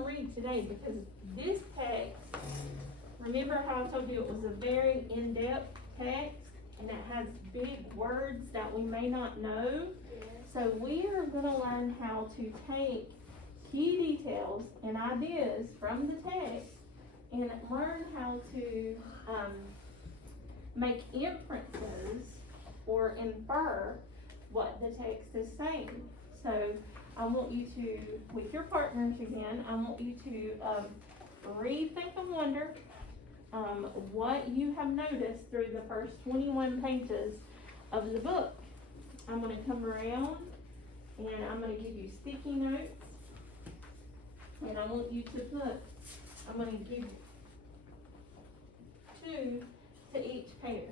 gonna read today, because this text, remember how I told you it was a very in-depth text, and it has big words that we may not know? So we are gonna learn how to take key details and ideas from the text and learn how to, make inferences or infer what the text is saying. So I want you to, with your partners again, I want you to read, think, and wonder what you have noticed through the first 21 pages of the book. I'm going to come around and I'm going to give you sticky notes, and I want you to put, I'm going to give 2 to each pair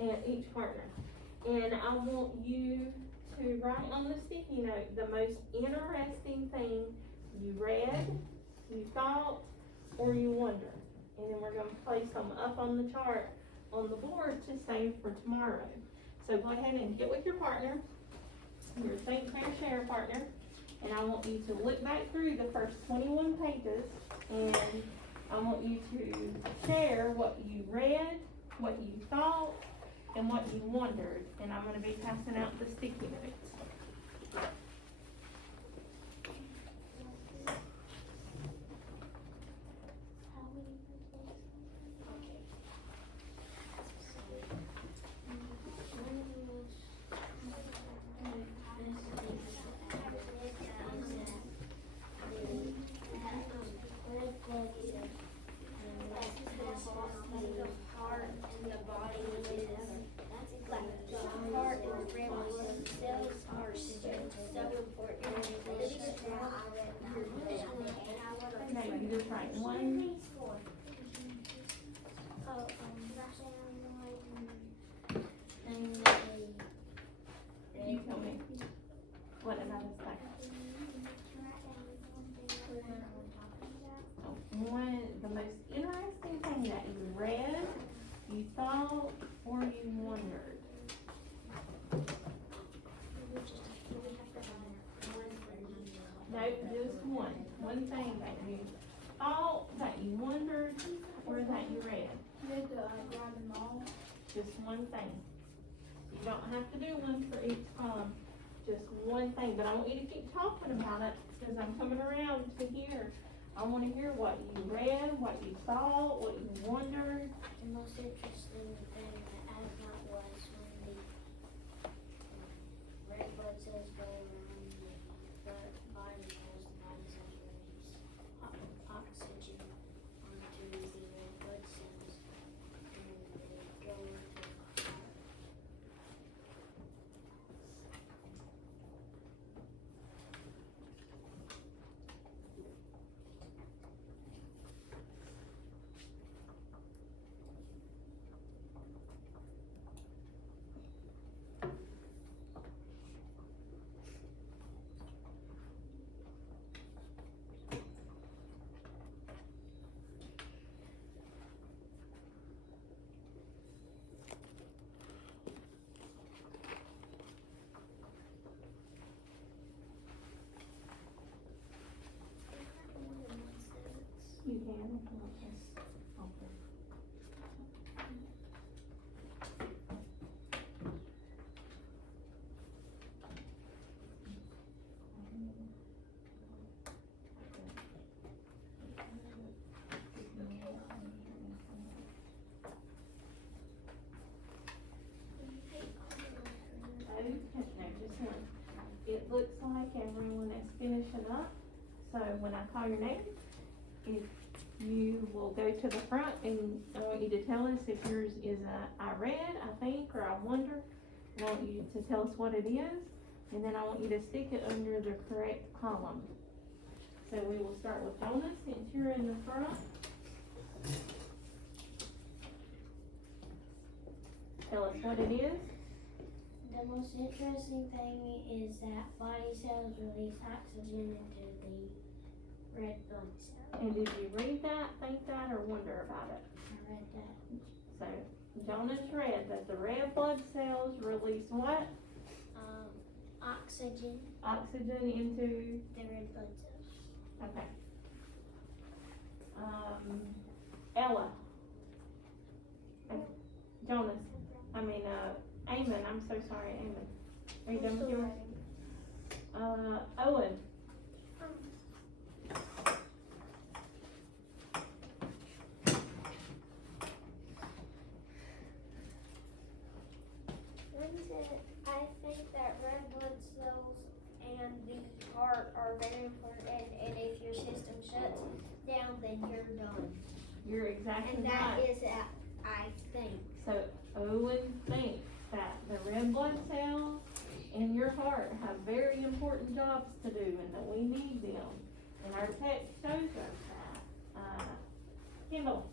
and each partner, and I want you to write on the sticky note the most interesting thing you read, you thought, or you wonder. And then we're going to place them up on the chart on the board to save for tomorrow. So go ahead and get with your partner, your Think, Pair, Share partner, and I want you to look back through the first 21 pages, and I want you to share what you read, what you thought, and what you wondered. And I'm going to be passing out the sticky notes. You just write one. You tell me what another second. One, the most interesting thing that you read, you thought, or you wondered. Nope, just one. One thing that you thought, that you wondered, or that you read. Just one thing. You don't have to do one for each column. Just one thing. But I want you to keep talking about it, because I'm coming around to hear. I want to hear what you read, what you thought, what you wondered. The most interesting thing that I thought was when the red blood cells go around the body cells, the body cells release oxygen onto the red blood cells, and they go into the heart. You can. Okay. Just one. It looks like everyone is finishing up, so when I call your name, if you will go to the front, and I want you to tell us if yours is a I read, I think, or I wonder. I want you to tell us what it is, and then I want you to stick it under the correct column. So we will start with Jonas, since you're in the front. Tell us what it is. The most interesting thing is that body cells release oxygen into the red blood cells. And did you read that, think that, or wonder about it? I read that. So Jonas read that the red blood cells release what? Oxygen. Oxygen into, The red blood cells. okay. Ella. Jonas. Eamon, I'm so sorry, Eamon. Are you done with yours? Owen. I think that red blood cells and the heart are very important, and if your system shuts down, then you're done. You're exactly And that right. is, I think. So Owen thinks that the red blood cells in your heart have very important jobs to do and that we need them. And our text shows us that. Kendall.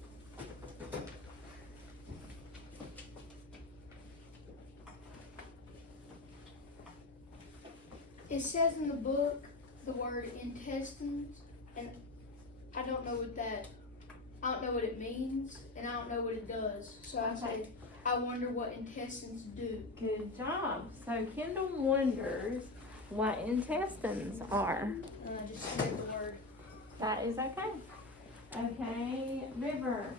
It says in the book the word intestines, and I don't know what it means, and I don't know what it does. So I said, I wonder what intestines do. Good job. So Kendall wonders what intestines are. And I just said the word. That is okay. Okay, River.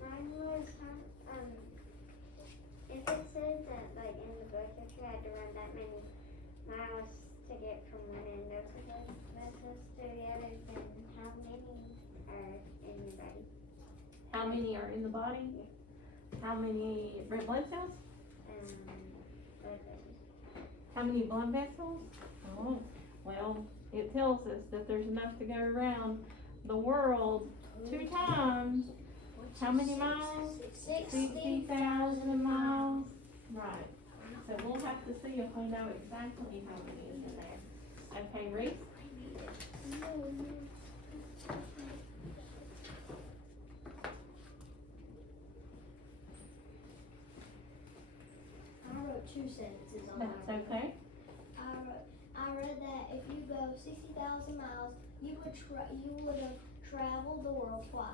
Mine was, if it says that, like, in the book, if you had to run that many miles to get from one end of the vessels to the other, then how many are in your body? How many are in the body? How many red blood cells? Blood vessels. How many blood vessels? Oh, well, it tells us that there's enough to go around the world 2 times. How many miles? 60,000 miles. Right. So we'll have to see if we know exactly how many is in there. Okay, Reese? I wrote 2 sentences on That's that. okay. I read that if you go 60,000 miles, you would have traveled the world twice.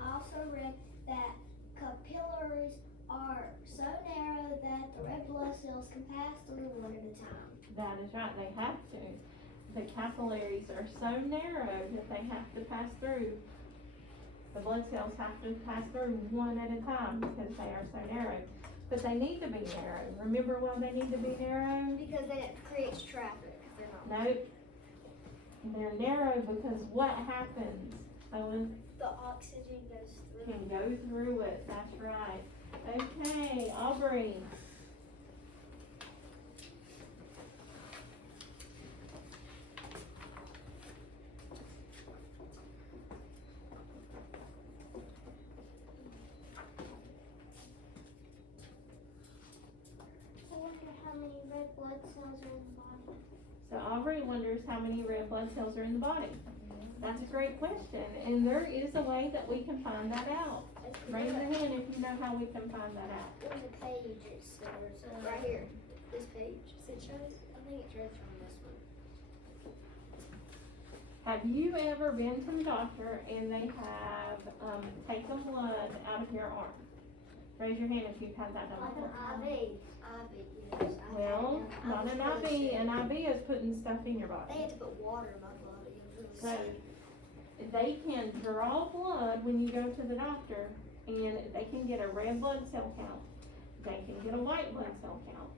I also read that capillaries are so narrow that the red blood cells can pass through one at a time. That is right, they have to. The capillaries are so narrow that they have to pass through. The blood cells have to pass through one at a time because they are so narrow. But they need to be narrow. Remember why they need to be narrow? Because it creates traffic if they're not. Nope. They're narrow because what happens, Owen? The oxygen goes through. Can go through it, that's right. Okay, Aubrey. I wonder how many red blood cells are in the body. So Aubrey wonders how many red blood cells are in the body. That's a great question, and there is a way that we can find that out. Raise your hand if you know how we can find that out. There's a page, it says, right here, this page. Does it show? I think it shows from this one. Have you ever been to the doctor and they have taken blood out of your arm? Raise your hand if you've had that done Like before. an IV. IV, yes. Well, not an IV. An IV is putting stuff in your They body. had to put water in my body. It was So really they can draw blood when you go to the doctor, and they can get a red blood cell count. They can get a white blood cell count.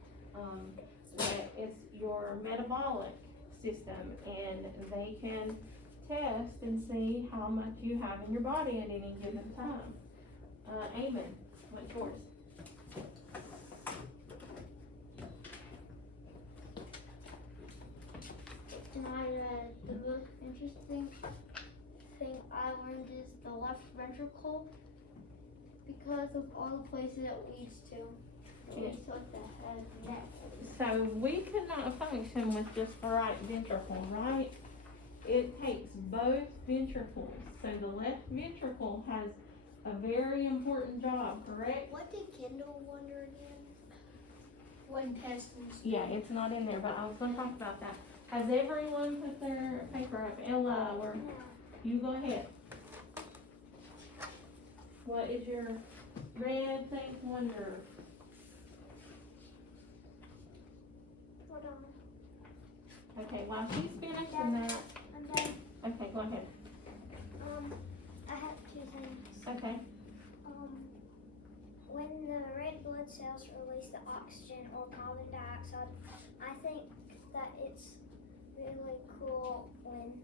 That it's your metabolic system, and they can test and see how much you have in your body at any given time. Eamon, what's yours? And I read the book. Interesting thing I learned is the left ventricle, because of all the places it leads to. It leads to like the head, neck. So we could not function with just the right ventricle, right? It takes both ventricles. So the left ventricle has a very important job, correct? What did Kendall wonder again? What intestines? Yeah, it's not in there, but I was gonna talk about that. Has everyone put their paper up? Ella, or you go ahead. What is your read, think, wonder? Hold on. Okay, while she's finishing that, I'm done. okay, go ahead. I have two things. Okay, When the red blood cells release the oxygen or carbon dioxide, I think that it's really cool when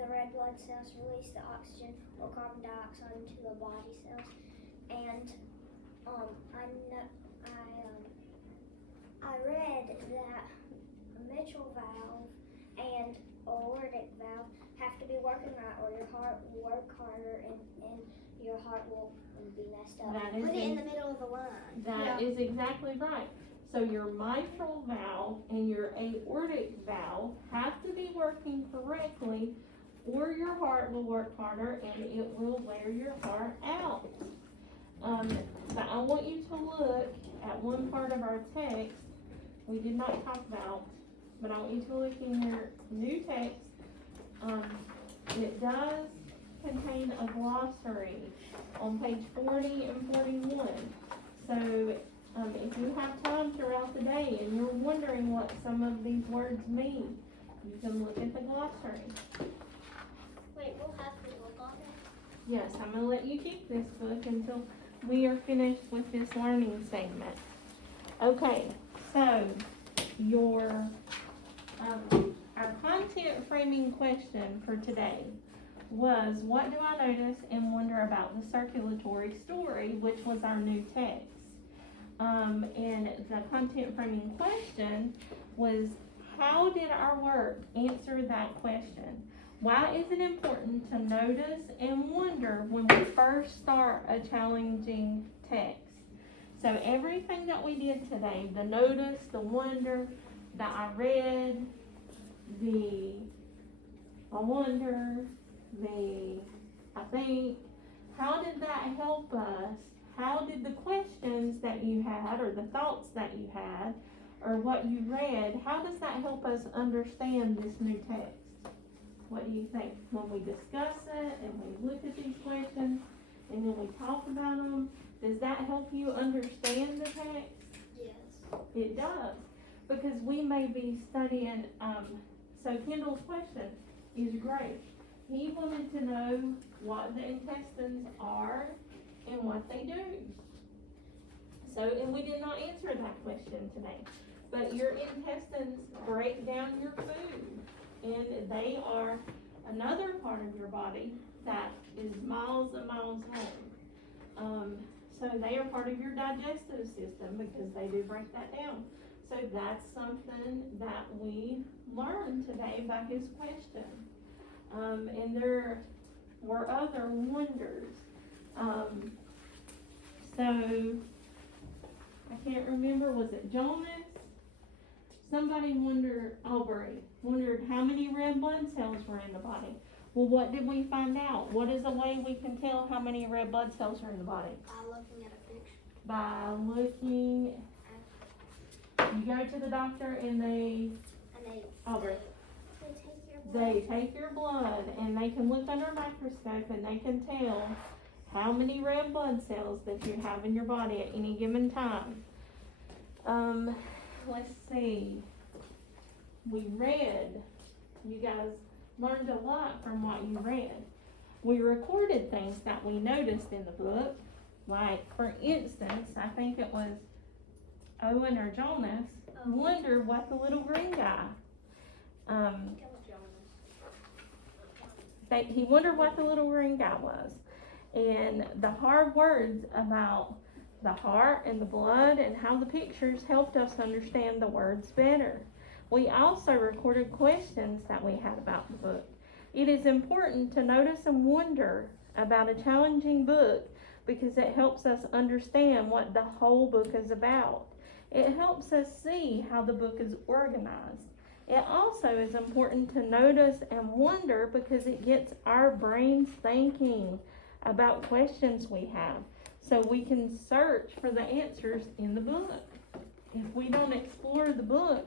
the red blood cells release the oxygen or carbon dioxide into the body cells. And I read that a mitral valve and aortic valve have to be working right, or your heart will work harder and your heart will be messed up. That is Put it in in- the middle of the line. that is exactly right. So your mitral valve and your aortic valve have to be working correctly, or your heart will work harder and it will wear your heart out. But I want you to look at one part of our text we did not talk about, but I want you to look in your new text. It does contain a glossary on page 40 and 41. So if you have time throughout the day and you're wondering what some of these words mean, you can look at the glossary. Wait, we'll have to look on it. Yes, I'm gonna let you keep this book until we are finished with this learning segment. Okay, so our content framing question for today was, what do I notice and wonder about the circulatory story, which was our new text. And the content framing question was, how did our work answer that question? Why is it important to notice and wonder when we first start a challenging text? So everything that we did today, the notice, the wonder, the I read, the I wonder, the I think, how did that help us? How did the questions that you had, or the thoughts that you had, or what you read, how does that help us understand this new text? What do you think? When we discuss it and we look at these questions and then we talk about them, does that help you understand the text? Yes. It does, because we may be studying, so Kendall's question is great. He wanted to know what the intestines are and what they do. So, and we did not answer that question today, but your intestines break down your food, and they are another part of your body that is miles and miles long. So they are part of your digestive system because they do break that down. So that's something that we learned today by his question. And there were other wonders. So I can't remember, was it Jonas? Somebody wondered how many red blood cells were in the body. Well, what did we find out? What is a way we can tell how many red blood cells are in the body? By looking at a picture. By looking, you go to the doctor and they take your blood and they can look under a microscope and they can tell how many red blood cells that you have in your body at any given time. Let's see. We read. You guys learned a lot from what you read. We recorded things that we noticed in the book. Like, for instance, I think it was Owen or Jonas wondered what the little green guy, he wondered what the little green guy was. And the hard words about the heart and the blood and how the pictures helped us understand the words better. We also recorded questions that we had about the book. It is important to notice and wonder about a challenging book because it helps us understand what the whole book is about. It helps us see how the book is organized. It also is important to notice and wonder because it gets our brains thinking about questions we have, so we can search for the answers in the book. If we don't explore the book,